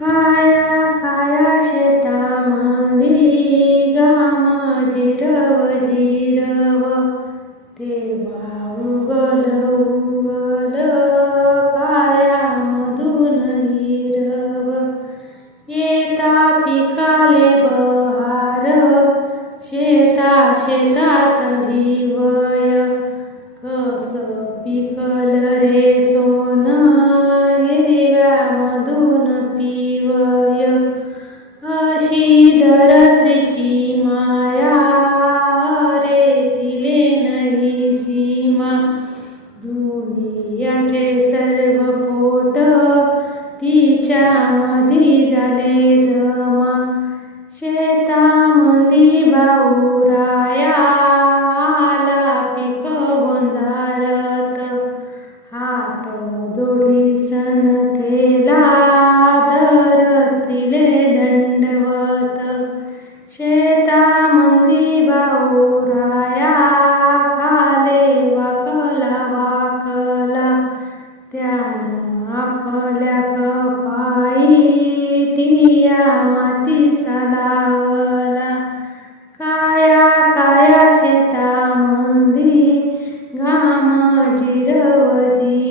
काया काया शेतामंदी गाम जिरव जिरव तेव्हा उगल उगल कायामधून हिरव. येता पिकाले बहार शेता शेतात हिवय म्हणजे तिचे सर्व पोट तिच्यामधी झाले जमा. शेतामधी भाऊराया आला पिक गोंधारत हात जोडी सन केला दर दरत्रिले दंडवत. शेतामधी भाऊ मातीचा लावला. काया काया शेता मंदी घाम जिरवजी